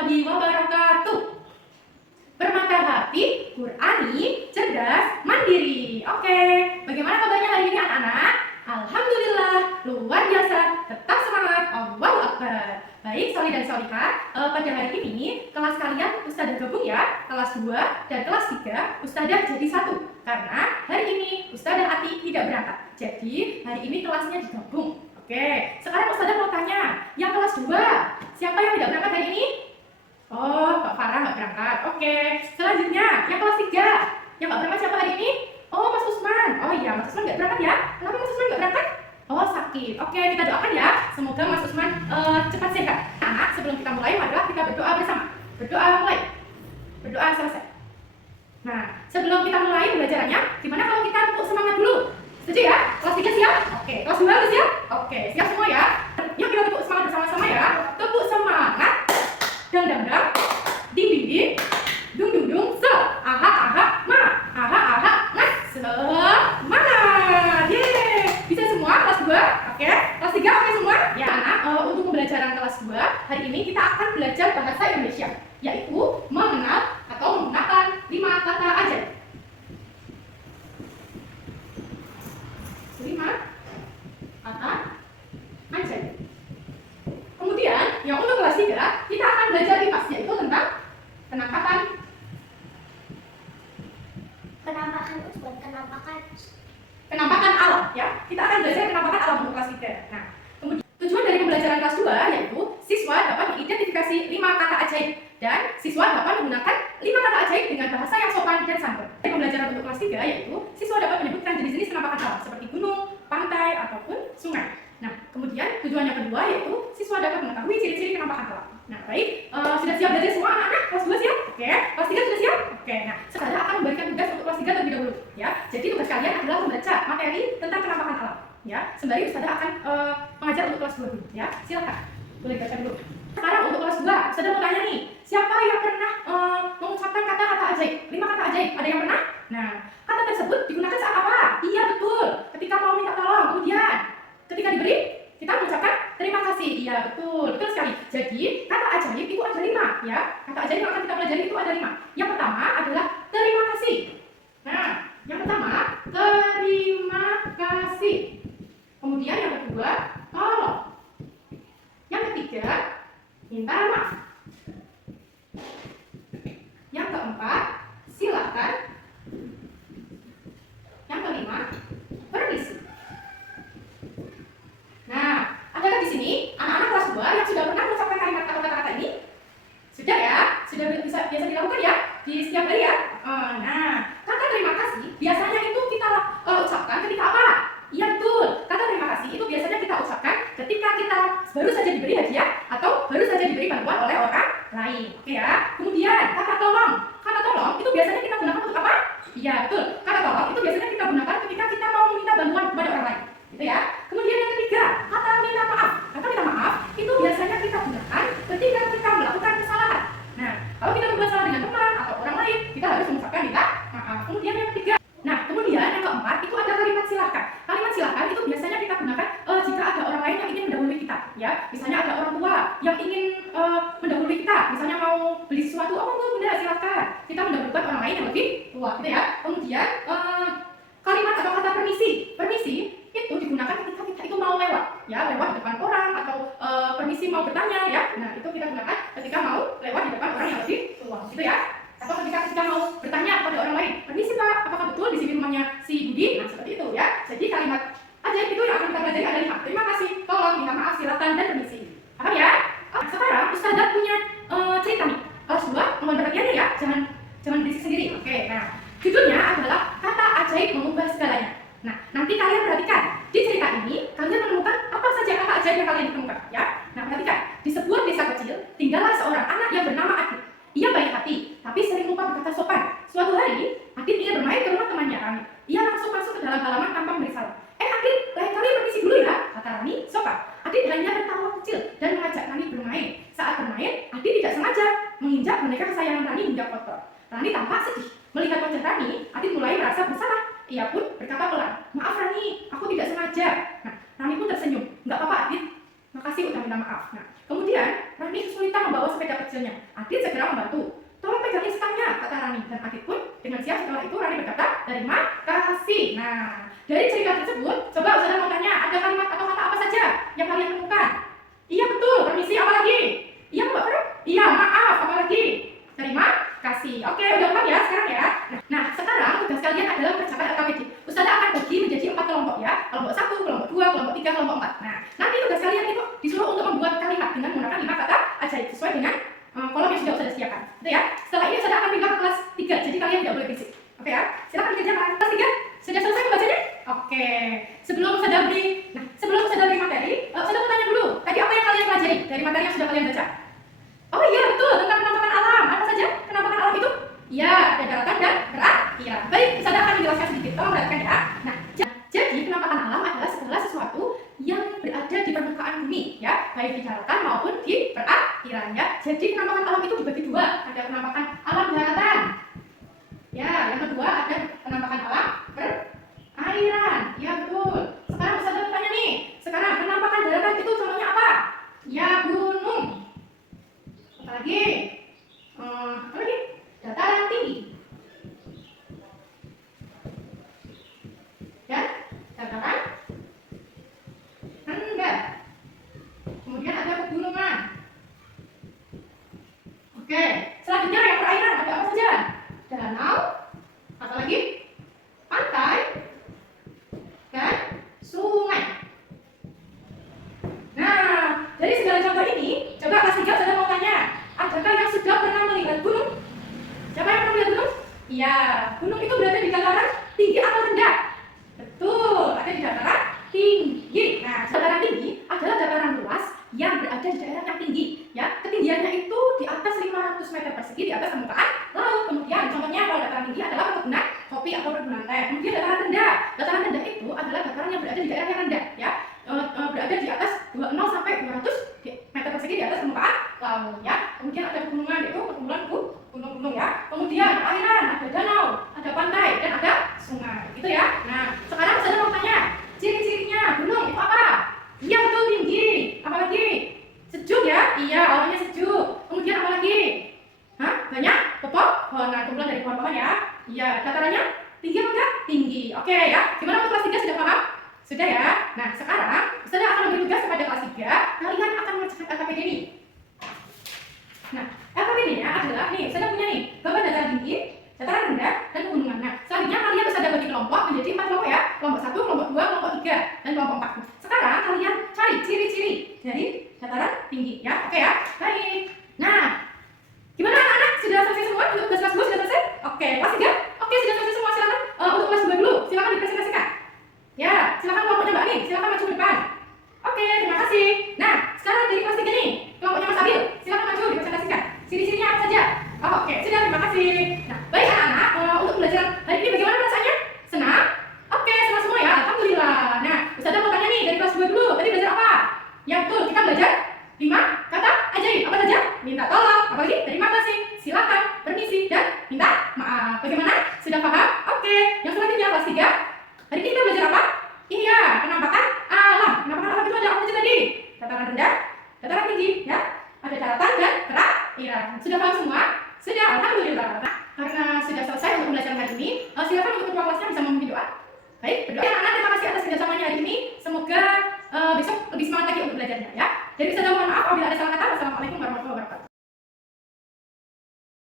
warahmatullahi wabarakatuh. Bermata hati, Qur'ani, cerdas, mandiri. Oke, bagaimana kabarnya hari ini anak-anak? Alhamdulillah, luar biasa. Tetap semangat, Allahu Akbar. Baik, Soli dan Solika, pada hari ini kelas kalian Ustadzah gabung ya. Kelas 2 dan kelas 3 Ustadzah jadi satu. Karena hari ini Ustadzah Ati tidak berangkat. Jadi hari ini kelasnya digabung. Oke, sekarang Ustadzah mau tanya, yang kelas 2, siapa yang tidak berangkat hari ini? Oh, Kak Farah nggak berangkat. Oke, selanjutnya yang kelas 3, yang nggak berangkat siapa hari ini? Oh, Mas Usman. Oh iya, Mas Usman nggak berangkat ya? Kenapa Mas Usman nggak berangkat? Oh, sakit. Oke, kita doakan ya. Semoga Mas Usman cepat sehat. Nah, sebelum kita mulai, marilah kita berdoa bersama. Berdoa mulai. Berdoa selesai. Nah, sebelum kita mulai pembelajarannya, gimana kalau kita tepuk semangat dulu? Setuju ya? Kelas 3 siap? Oke, kelas 2 harus siap? Oke, siap semua ya? Yuk kita tepuk semangat bersama-sama ya. Tepuk semangat. Dang dang dang. Ding ding ding. Dung dung dung. Se. Aha aha ma. Aha aha ngas. Semangat. Yeay. Bisa semua kelas 2? Oke. Kelas 3 oke semua? Ya anak, untuk pembelajaran kelas 2, hari ini kita akan belajar bahasa Indonesia, yaitu mengenal atau menggunakan 5 kata ajaib. 5 kata ajaib. Kemudian, yang untuk kelas 3, kita akan belajar IPAS, yaitu tentang penampakan alam, ya. Kita akan belajar penampakan alam untuk kelas 3. Nah, kemudian tujuan dari pembelajaran kelas 2 yaitu siswa dapat mengidentifikasi 5 kata ajaib dan siswa dapat menggunakan 5 kata ajaib dengan bahasa yang sopan dan santun. Dari pembelajaran untuk kelas 3 yaitu siswa dapat menyebutkan jenis-jenis penampakan alam seperti gunung, pantai, ataupun sungai. Nah, kemudian tujuan yang kedua yaitu siswa dapat mengetahui ciri-ciri penampakan alam. Nah, baik, sudah siap belajar semua anak-anak? Kelas 2 siap? Oke. Kelas 3 sudah siap? Oke. Nah, sekarang akan memberikan tugas untuk kelas 3 terlebih dahulu, ya. Jadi tugas kalian adalah membaca materi tentang penampakan alam, ya. Sembari Ustadzah akan mengajar untuk kelas 2 dulu, ya. Silakan. Boleh baca dulu. Sekarang untuk kelas 2, Ustadzah mau tanya nih, siapa yang pernah mengucapkan kata-kata ajaib? 5 kata ajaib. Ada yang pernah? Nah, kata tersebut digunakan saat apa? Iya, betul. Ketika mau minta tolong. Kemudian, ketika diberi, kita mengucapkan terima kasih. Iya, betul. Betul sekali. Jadi, kata ajaib itu ada 5, ya. Kata ajaib yang akan kita pelajari itu ada 5. Yang pertama adalah terima kasih. Nah, yang pertama, terima kasih. Kemudian yang kedua, tolong. Yang ketiga, minta maaf. Yang keempat, silakan. Yang kelima, permisi. Nah, adakah di sini anak-anak kelas 2 yang sudah pernah mengucapkan kalimat atau kata-kata ini? Sudah ya? Sudah biasa dilakukan ya? Di setiap hari ya? Nah, kata terima kasih biasanya itu kita ucapkan ketika apa? Iya betul. Kata terima kasih itu biasanya kita ucapkan ketika kita baru saja diberi hadiah atau baru saja diberi bantuan oleh orang lain. Oke ya? Kemudian kata tolong. Kata tolong itu biasanya kita gunakan untuk apa? Iya betul. Kata tolong itu biasanya kita gunakan ketika kita mau meminta bantuan kepada orang lain. Gitu ya. Kemudian yang ketiga, kata minta maaf. Kata minta maaf itu biasanya kita gunakan ketika kita melakukan kesalahan. Nah, kalau kita membuat salah dengan teman atau orang lain, kita harus mengucapkan minta maaf. Kemudian yang ketiga, nah kemudian yang keempat itu ada kalimat silakan. Kalimat silakan itu biasanya kita gunakan jika ada orang lain yang ingin mendahului kita, ya. Misalnya ada orang tua yang ingin mendahului kita, misalnya mau beli sesuatu, oh monggo bunda silakan. Kita mendahulukan orang lain yang lebih tua, gitu ya. Kemudian kalimat atau kata permisi. Permisi itu digunakan ketika kita itu mau lewat, ya, lewat di depan orang atau permisi mau bertanya, ya. Nah, itu kita gunakan ketika mau lewat di depan orang yang lebih tua, gitu ya. Atau ketika kita mau bertanya kepada orang lain, permisi Pak, apakah betul di sini rumahnya si Budi? Nah, seperti itu ya. Jadi kalimat ajaib itu yang akan kita pelajari ada 5. Terima kasih, tolong, minta maaf, silakan, dan permisi. Paham ya? Sekarang Ustadzah punya cerita nih. Kelas 2, mohon perhatiannya ya, jangan berisik sendiri. Oke, nah judulnya adalah kata ajaib mengubah segalanya. Nah, nanti kalian perhatikan di cerita ini kalian menemukan apa saja kata ajaib yang kalian temukan, ya. Nah, perhatikan. Di sebuah desa kecil tinggallah seorang anak yang bernama Adit. Ia baik hati, tapi sering lupa berkata sopan. Suatu hari, Adit ingin bermain ke rumah temannya Rani. Ia langsung masuk ke dalam halaman tanpa memberi salam. Adit, lain kali permisi dulu ya, kata Rani sopan. Adit hanya tertawa kecil dan mengajak Rani bermain. Saat bermain, Adit tidak sengaja menginjak boneka kesayangan Rani hingga kotor. Rani tampak sedih. Melihat wajah Rani, Adit mulai merasa bersalah. Ia pun berkata pelan, maaf Rani, aku tidak sengaja. Nah, Rani pun tersenyum. Nggak apa-apa Adit, makasih udah minta maaf. Nah, kemudian Rani kesulitan membawa sepeda kecil kecilnya. Adit segera membantu. Tolong pegang instannya, kata Rani. Dan Adit pun dengan siap. Setelah itu Rani berkata, terima kasih. Nah, dari cerita tersebut, coba Ustazah mau tanya, ada kalimat atau kata apa saja yang kalian temukan? Iya betul, permisi, apa lagi? Iya Mbak Farouk? Iya, maaf, apa lagi? Terima kasih. Oke, udah paham ya sekarang ya. Nah, sekarang tugas kalian adalah mengerjakan LKPD. Ustazah akan bagi menjadi 4 kelompok ya. Kelompok 1, kelompok 2, kelompok 3, kelompok 4. Nah, nanti tugas kalian itu disuruh untuk membuat kalimat dengan menggunakan 5 kata ajaib sesuai dengan kolom yang sudah Ustazah sediakan. Gitu ya. Setelah ini Ustazah akan pindah ke kelas 3. Jadi kalian tidak boleh berisik. Oke ya. Silakan dikerjakan. Kelas 3 sudah selesai membacanya? Oke. Sebelum Ustazah beri materi, Ustazah mau tanya dulu. Tadi apa yang kalian pelajari dari materi yang sudah kalian baca? Oh iya betul, tentang penampakan alam. Apa saja penampakan alam itu? Ya, ada daratan dan perakhiran. Baik, Ustazah akan menjelaskan sedikit. Tolong perhatikan ya. Nah, jadi penampakan alam adalah segala sesuatu yang berada di permukaan bumi, ya, baik di daratan maupun di perakhiran, ya. Jadi penampakan alam itu dibagi dua. Ada penampakan alam daratan. Ya, yang kedua ada penampakan alam perairan. Ya betul. Sekarang Ustazah bertanya nih. Sekarang penampakan daratan itu contohnya apa? Ya gunung. Apalagi? Apalagi? Dataran tinggi. Dan dataran rendah. Kemudian ada pegunungan. Oke, selanjutnya yang perairan ada apa saja? Danau, apalagi? Pantai, dan sungai. Nah, dari segala contoh ini, coba kelas 3 sudah mau tanya, adakah yang sudah pernah melihat gunung? Siapa yang pernah melihat gunung? Iya, gunung itu berada di dataran tinggi atau rendah? Betul, ada di dataran tinggi. Nah, dataran tinggi adalah dataran luas yang berada di daerah yang tinggi, ya. Ketinggiannya itu di atas 500 meter persegi di atas permukaan laut. Kemudian contohnya kalau dataran tinggi adalah perkebunan kopi atau perkebunan teh. Kemudian dataran rendah. Dataran rendah itu adalah dataran yang berada di daerah yang rendah, ya. Berada di atas 0 sampai 200 meter persegi di atas permukaan laut, ya. Kemudian ada pegunungan, itu perkumpulan gunung-gunung, ya. Kemudian perairan, ada danau, ada pantai, dan ada sungai, gitu ya. Nah, sekarang saya mau tanya, ciri-cirinya gunung itu apa? Iya betul, tinggi. Apalagi? Sejuk ya? Iya, alamnya sejuk. Kemudian apalagi? Banyak pepohonan, kumpulan dari pohon-pohon ya. Iya, datarannya tinggi apa enggak? Tinggi. Oke ya. Gimana untuk kelas 3 sudah paham? Sudah ya. Nah, sekarang Ustazah akan memberi tugas kepada kelas 3. Kalian akan mengerjakan LKPD ini. Nah, LKPD-nya adalah nih, Ustazah punya nih, gambar dataran tinggi, dataran rendah, dan pegunungan. Nah, selanjutnya kalian Ustazah bagi kelompok menjadi 4 kelompok ya. Kelompok 1, kelompok 2, kelompok 3, dan kelompok 4. Sekarang kalian cari ciri-ciri dari dataran tinggi ya. Oke ya. Baik. Nah, gimana anak-anak? Sudah selesai semua? Untuk kelas 2 sudah selesai? Oke, kelas 3? Oke, sudah selesai semua. Silakan untuk kelas 2 dulu. Silakan dipresentasikan. Ya, silakan kelompoknya Mbak Ani. Silakan maju ke depan. Oke, terima kasih. Nah, sekarang dari kelas 3 nih, kelompoknya Mas Abil. Silakan maju dipresentasikan. Ciri-cirinya apa saja? Oh, oke, sudah, terima kasih. Nah, baik anak-anak, untuk pembelajaran hari ini bagaimana rasanya? Senang? Oke, senang semua ya. Alhamdulillah. Nah, Ustazah mau tanya nih dari kelas 2 dulu. Tadi belajar apa? Ya betul, kita belajar 5 kata ajaib. Apa saja? Minta tolong, apalagi terima kasih, silakan, permisi, dan minta maaf. Bagaimana? Sudah paham? Oke. Yang selanjutnya kelas 3. Hari ini kita belajar apa? Iya, penampakan alam. Penampakan alam itu ada apa saja tadi? Dataran rendah, dataran tinggi, ya. Ada daratan dan perairan. Sudah paham semua? Sudah, alhamdulillah.